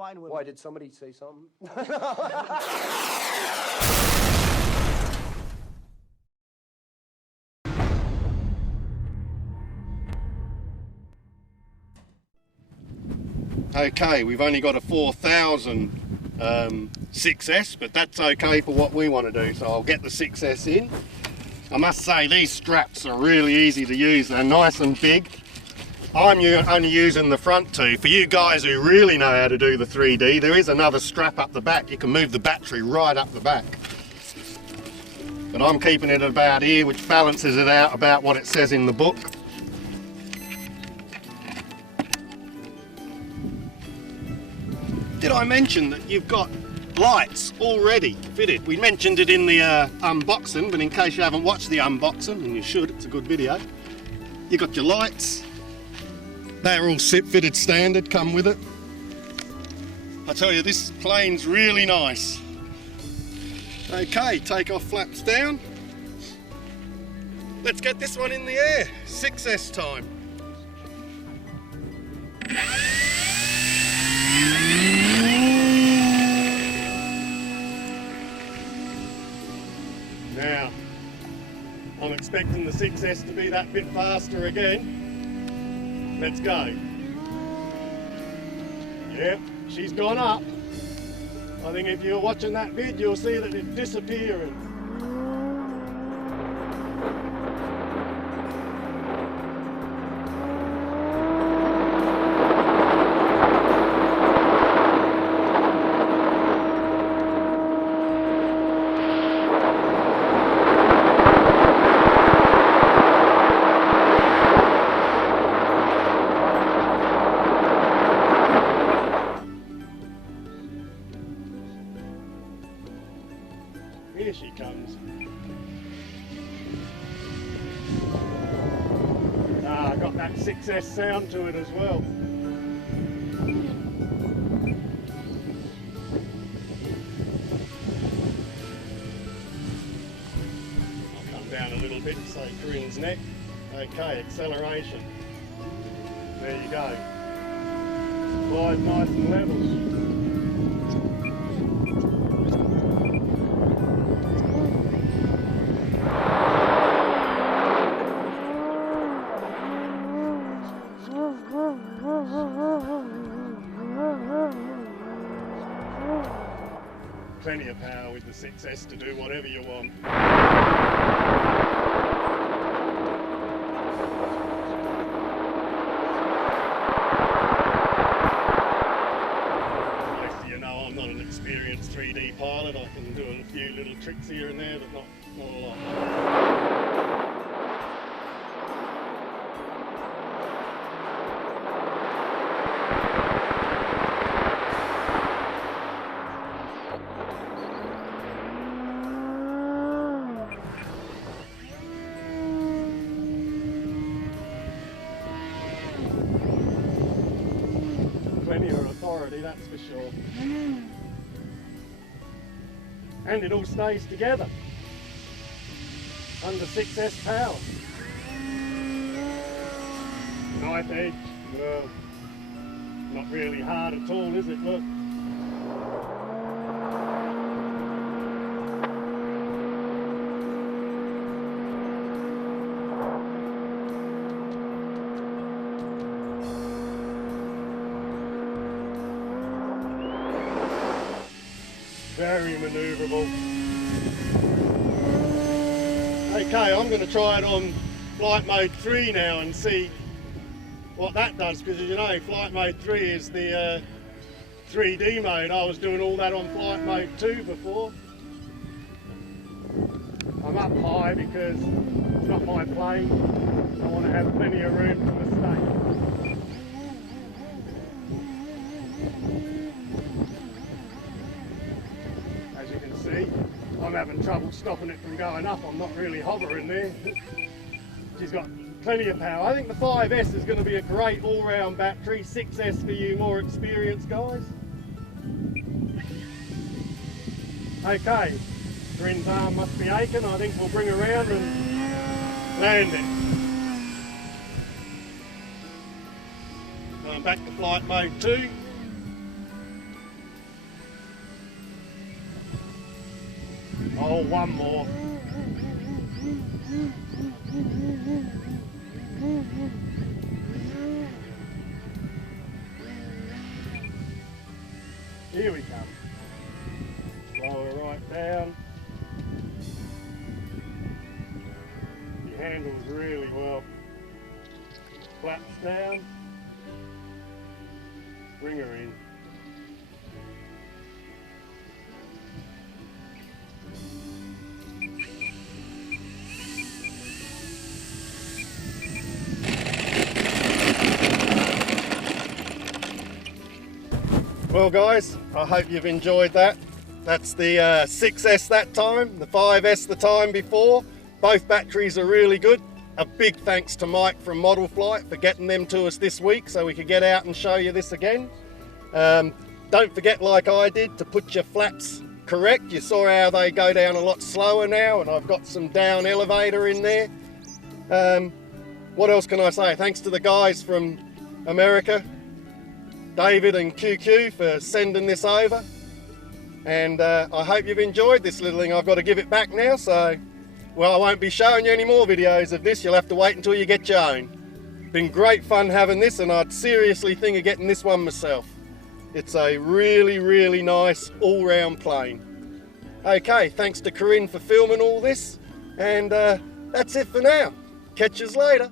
fine with Why, me. did somebody say something? Okay, we've only got a 4000 6S, but that's okay for what we want to do, so I'll get the 6S in. I must say, these straps are really easy to use. They're nice and big. I'm only using the front two. For you guys who really know how to do the 3D, there is another strap up the back. You can move the battery right up the back. But I'm keeping it about here, which balances it out about what it says in the book. Did I mention that you've got lights already fitted? We mentioned it in the unboxing, but in case you haven't watched the unboxing, and you should, it's a good video. You got your lights. They're all fitted standard, come with it. I tell you, this plane's really nice. Okay, take off flaps down. Let's get this one in the air. 6S time. Now, I'm expecting the 6S to be that bit faster again. Let's go. Yep, she's gone up. I think if you're watching that vid, you'll see that it's disappearing. Here she comes. Ah, got that 6S sound to it as well. I'll come down a little bit, say Corinne's neck. Okay, acceleration. There you go. Flies nice and level. Plenty of power with the 6S to do whatever you want. Most of you know I'm not an experienced 3D pilot. I can do a few little tricks here and there, but not a lot. Plenty of authority, that's for sure. And it all stays together under 6S power. Knife edge, well, not really hard at all, is it? Look. Very manoeuvrable. Okay, I'm going to try it on flight mode 3 now and see what that does, because as you know, flight mode 3 is the 3D mode. I was doing all that on flight mode 2 before. I'm up high because it's not my plane. I want to have plenty of room for mistakes. As you can see, I'm having trouble stopping it from going up. I'm not really hovering there. She's got plenty of power. I think the 5S is going to be a great all-round battery. 6S for you more experienced guys. Okay, Corinne's arm must be aching. I think we'll bring her around and land it. I'm back to flight mode 2. or one more. Here we come. Slow her right down. She handles really well. Flaps down. Bring her in. Well guys, I hope you've enjoyed that. That's the 6S that time, the 5S the time before. Both batteries are really good. A big thanks to Mike from Model Flight for getting them to us this week so we could get out and show you this again. Don't forget, like I did, to put your flaps correct. You saw how they go down a lot slower now, and I've got some down elevator in there. What else can I say? Thanks to the guys from America, David and QQ, for sending this over. And I hope you've enjoyed this little thing. I've got to give it back now, so, well, I won't be showing you any more videos of this. You'll have to wait until you get your own. Been great fun having this, and I'd seriously think of getting this one myself. It's a really, really nice all-round plane. Okay, thanks to Corinne for filming all this, and that's it for now. Catch us later.